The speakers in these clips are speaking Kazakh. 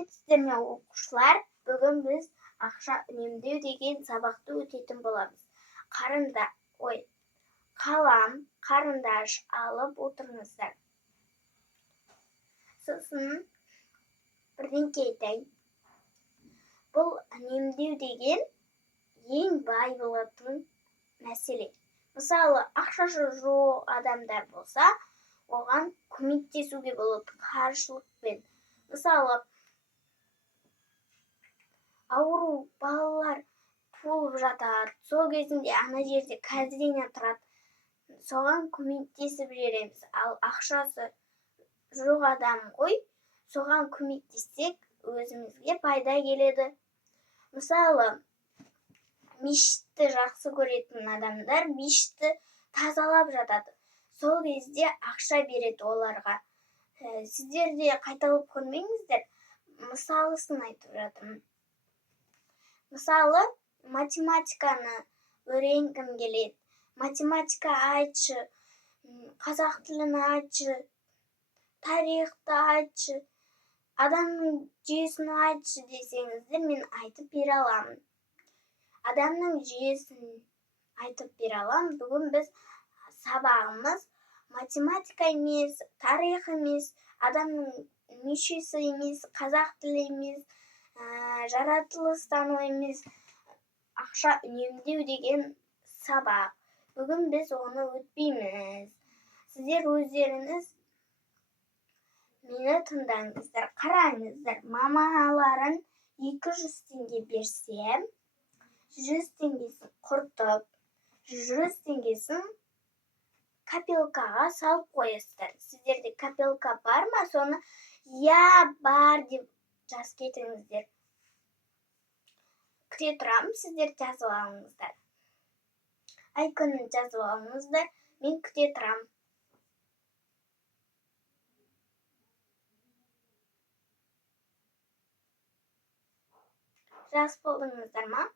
Сәлеметсіздер ме, оқушылар? Бүгін біз ақша үнемдеу деген сабақты өтетін боламыз. Қалам, қарындаш алып отырыңыздар. Сосын бірдеңке айтайын. Бұл үнемдеу деген ең бай болатын мәселе. Мысалы, ақшасы жоқ адамдар болса, оған көмектесуге болады қаржылықпен. Мысалы, ауру балалар туылып жатады. Сол кезінде ана жерде кәрзина тұрады. Соған көмектесіп жібереміз. Ал ақшасы жоқ адам ғой, соған көмектессек, өзімізге пайда келеді. Мысалы, мешітті жақсы көретін адамдар мешітті тазалап жатады. Сол кезде ақша береді оларға. Сіздер де қайталап көрмеңіздер. Мысалысын айтып жатырмын. Мысалы, математиканы öğreнгім келеді. Математика айтшы, қазақ тілін айтшы, тарихты айтшы, адамның жүйесін айтшы десеңіздер, мен айтып бере аламын. Адамның жүйесін айтып бере аламын. Бүгін біз сабағымыз математика емес, тарих емес, адамның мүшесі емес, қазақ тілі емес, жаратылыстану емес, ақша үнемдеу деген сабақ. Бүгін біз оны өтпейміз. Сіздер өздеріңіз мені тыңдаңыздар, қараңыздар. Мамаларың 200 теңге берсе, 100 теңгесін құртып, 100 теңгесін копилкаға салып қойасыздар. Сіздерде копилка бар ма? Соны бар деп жазып кетіңіздер. Күте тұрамын, сіздер жазып алыңыздар. Ай-күнін жазып алыңыздар, мен күте тұрамын. Жазып болдыңыздар ма?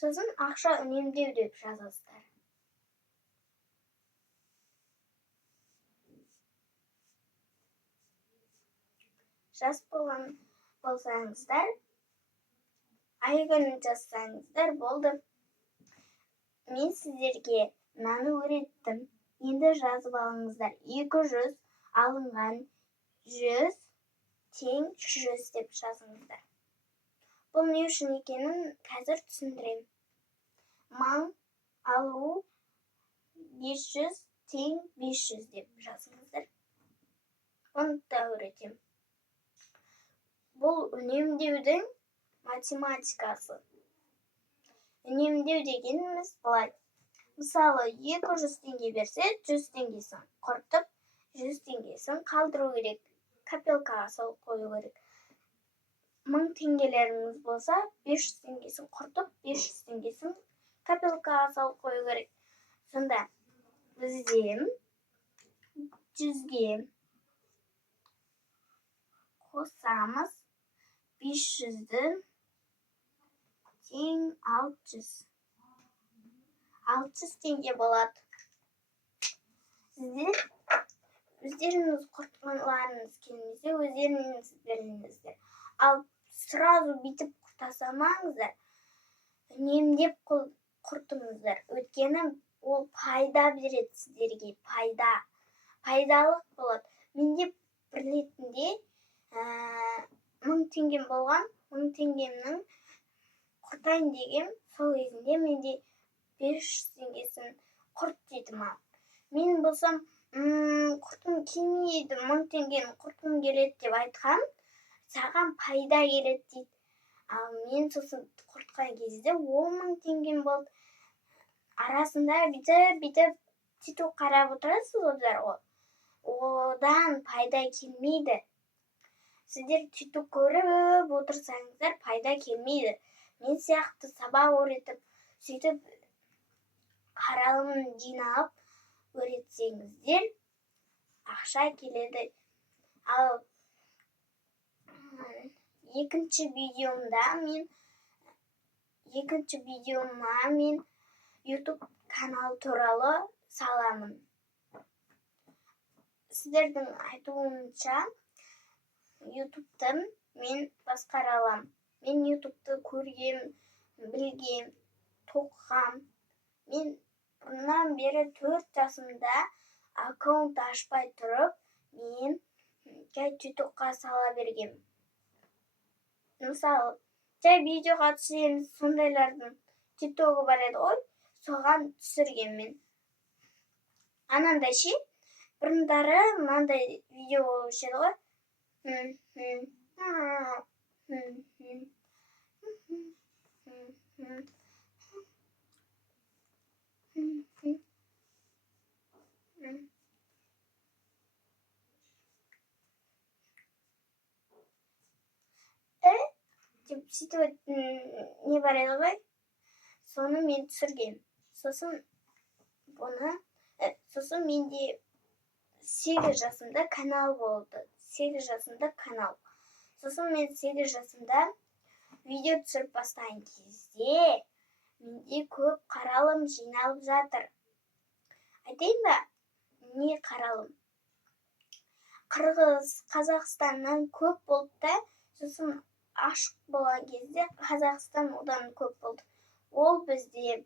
Сосын ақша үнемдеу деп жазасыздар. Жазып болған болсаңыздар, ай-күнін жазсаңыздар болды. Мен сіздерге мынаны үйреттім. Енді жазып алыңыздар. 200 алынған 100 тең 100 деп жазыңыздар. Бұл не үшін екенін қазір түсіндірем. 1000 алу 500 тең 500 деп жазыңыздар. Оны да үйретем. Бұл үнемдеудің математикасы. Үнемдеу дегеніміз былай. Мысалы, 200 теңге берсе, 100 теңгесін құртып, 100 теңгесін қалдыру керек. Копилкаға салып қою керек. 1000 теңгелеріңіз болса, 500 теңгесін құртып, 500 теңгесін копилкаға салып қою керек. Сонда бізде 100-ге қосамыз, 500-ді тең 600. 600 теңге болады. Сіздер өздеріңіз құртқыларыңыз келмесе, өздеріңіз біліңіздер. Ал сразу битіп құртасамаңыздар, үнемдеп құртыңыздар. Өйткені ол пайда береді сіздерге, пайда. Пайдалық болады. Менде бір ретінде 1000 теңгем болған, 1000 теңгемнің құртайын деген, сол кезінде менде 500 теңгесін құрт дейді маған. Мен болсам, құртым келмейді, 1000 теңгені құртым келеді деп айтқам, саған пайда келеді дейді. Ал мен сосын құртқан кезде 10.000 теңгем болды. Арасында бүйтіп сөйтіп қарап отырасыздар ғой. Одан пайда келмейді. Сіздер сөйтіп көріп отырсаңыздар, пайда келмейді. Мен сияқты сабақ öğretіп, сөйтіп қаралымын жинап öğretсеңіздер, ақша келеді. Ал екінші видеома мен YouTube канал туралы саламын. сіздердің айтуыңызша ютубты мен басқара алам. Мен ютубты көргем, білгем, тоқығам. Мен бұрыннан бері 4 жасымда аккаунт ашпай тұрып, мен жай тютокқа сала бергем. Мысалы, жай видеоға түсеміз, сондайлардың тютогы бар еді ғой, соған түсіргем мен. Анандай ше, бұрындары мынандай видео болушы еді ғой. Деп сөйтіп не бар еді ғой, соны мен түсіргем. Сосын менде 8 жасымда канал болды. 8 жасымда канал. Сосын мен 8 жасымда видео түсіріп бастаған кезде менде көп қаралым жиналып жатыр. Айтайын ба? Не қаралым? Қырғыз, Қазақстаннан көп болды да, сосын ашық болған кезде Қазақстан одан көп болды. Ол бізде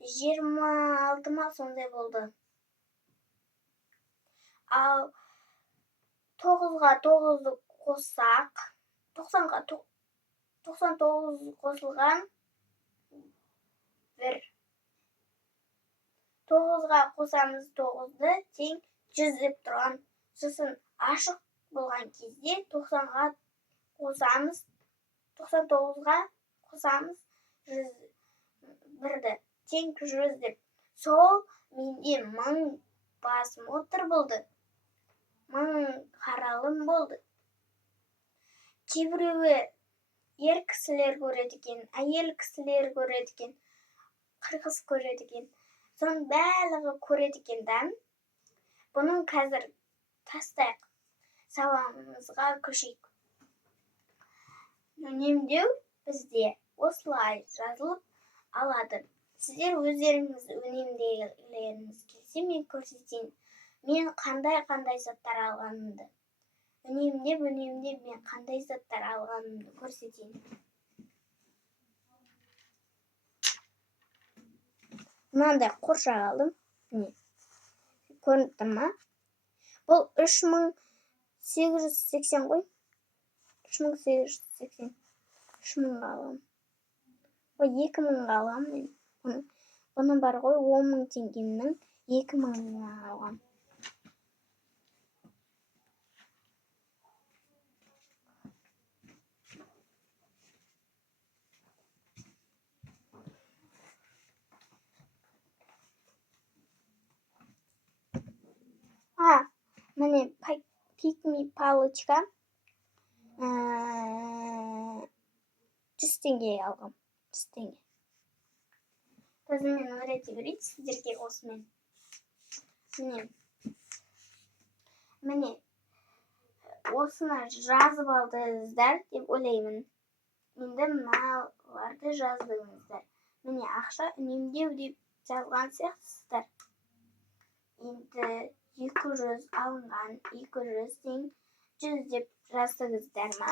26 ма сондай болды. Ал 9-ға 9-ды қоссақ, 90-ға 99 қосылған 1. 9-ға қосамыз 9-ды тең 100 деп тұрған. Сосын ашық болған кезде 90-ға қосамыз, 99-ға қосамыз 1-ді тең 100 деп. Сол менде 1000 просмотр болды. 1000 қаралым болды. Кейбіреуі ер кісілер көреді екен, әйел кісілер көреді екен, қырғыз көреді екен. Соның барлығы көреді екен да. Бұның қазір тастайық, сабағымызға көшейік. Үнемдеу бізде осылай жазылып алады. Сіздер өздеріңіз үнемдегілеріңіз келсе, мен көрсетейін. Мен қандай заттар алғанымды. Үнемдеп мен қандай заттар алғанымды көрсетейін. Мынандай қоршақ алдым. Көрініп тұр ма? Бұл 3880 ғой. 3880. 3000-ға алам. 2000-ға алам мен. Бұны бар ғой 10.000 теңгемнің 2000-ға алам. Міне пикми палочка 100 теңгеге алғам. 100 теңге. Өзімен öğrете берейін сіздерге осымен. Міне осыны жазып алдыңыздар деп ойлаймын. Енді мыналарды жаздыңыздар. Міне ақша үнемдеу деп жазған сияқтысыздар. Енді 200 алынған 200 тең 100 деп жаздыңыздар ма?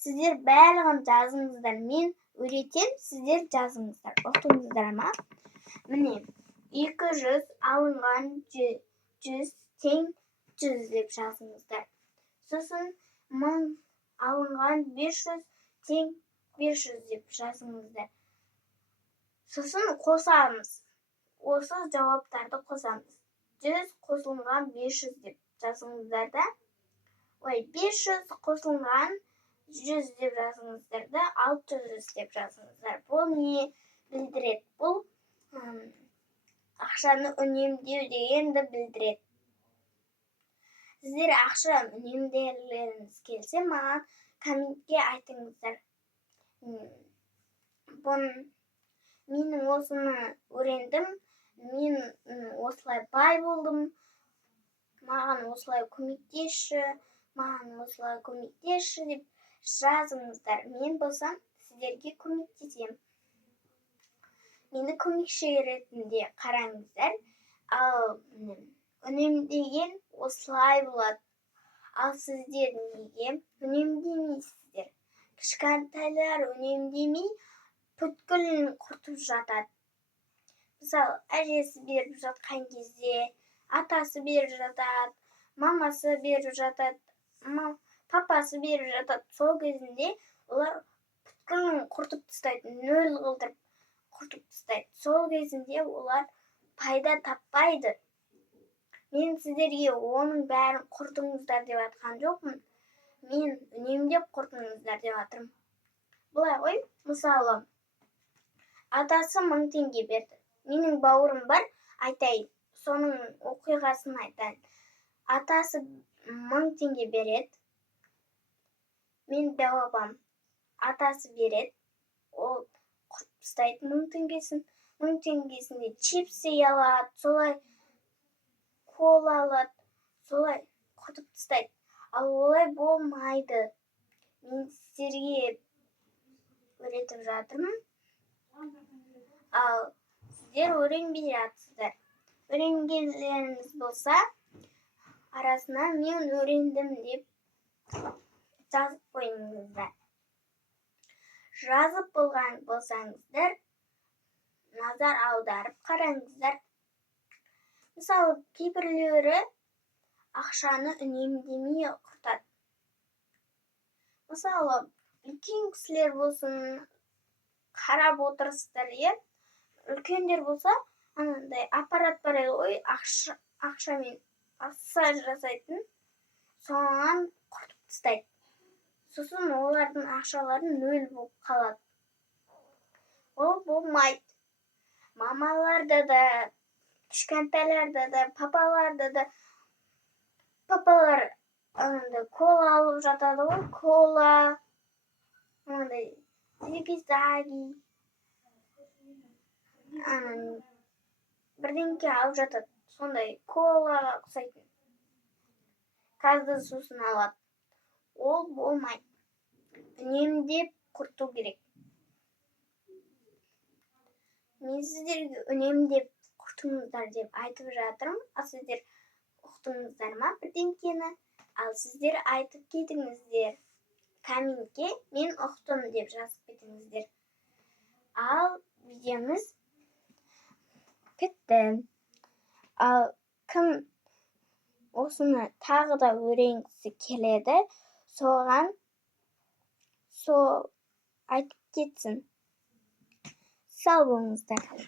Сіздер барлығын жазыңыздар. Мен öğретем, сіздер жазыңыздар. Оқытыңыздар ма? Міне 200 алынған 100 тең 100 деп жазыңыздар. Сосын 1000 алынған 500 тең 500 деп жазыңыздар. Сосын қосамыз. Осы жауаптарды қосамыз. 100 қосылған 500 деп жазыңыздар да. 500 қосылған 100 деп жазыңыздар да, 600 деп жазыңыздар. Бұл не білдіреді? Бұл ақшаны үнемдеу дегенді білдіреді. Сіздер ақша үнемдегілеріңіз келсе, маған комментке айтыңыздар. Менің осыны öğrендім. Мен осылай бай болдым. Маған осылай көмектесші деп жазыңыздар. Мен болсам сіздерге көмектесем. Мені көмекші ретінде қараңыздар. Ал үнемдеген осылай болады. Ал сіздер неге үнемдемейсіздер? Кішкентайлар үнемдемей бүткілін құртып жатады. Мысалы, әжесі беріп жатқан кезде, атасы беріп жатады, мамасы беріп жатады, папасы беріп жатады. Сол кезінде олар бүткілін құртып тастайды, нөл қылдырып құртып тастайды. Сол кезінде олар пайда таппайды. Мен сіздерге оның бәрін құртыңыздар деп атқан жоқпын. Мен үнемдеп құртыңыздар деп атырмын. Былай ғой, мысалы, атасы 1000 теңге берді. Менің бауырым бар, айтайын. Соның оқиғасын айтайын. Атасы 1000 теңге береді. Мен дәу апам. Атасы береді. Ол құртып тастайды 1000 теңгесін. 1000 теңгесінде чипсы алады, солай кола алады, солай құртып тастайды. Ал олай болмайды. Мен сіздерге öğretip жатырмын. Ал сіздер öğrenбей жатсыздар. Öğренгендеріңіз болса, арасына мен öğrendім деп жазып қойыңыздар. Жазып болған болсаңыздар, назар аударып қараңыздар. Мысалы, кейбіреулері ақшаны үнемдемей құртады. Мысалы, үлкен кісілер болсын, қарап отырсыздар, үлкендер болса, анандай аппарат бар ғой, ақшамен массаж жасайтын, соған құртып тастайды. Сосын олардың ақшалары нөл болып қалады. Ол болмайды. Мамаларда да, кішкентайларда да, папалар кола алып жатады ғой, кола, зиги-заги, бірдеңке алып жатады. Сондай колаға ұқсайтын. Газды сусын алады. Ол болмайды. Үнемдеп құрту керек. Мен сіздерге үнемдеп құртыңыздар деп айтып жатырмын. Ал сіздер ұқтыңыздар ма бірдеңкені? Ал сіздер айтып кетіңіздер. Комментке мен ұқтым деп жазып кетіңіздер. Ал видеомыз бітті. Ал кім осыны тағы да öğренгісі келеді, соған айтып кетсін. Сау болыңыздар.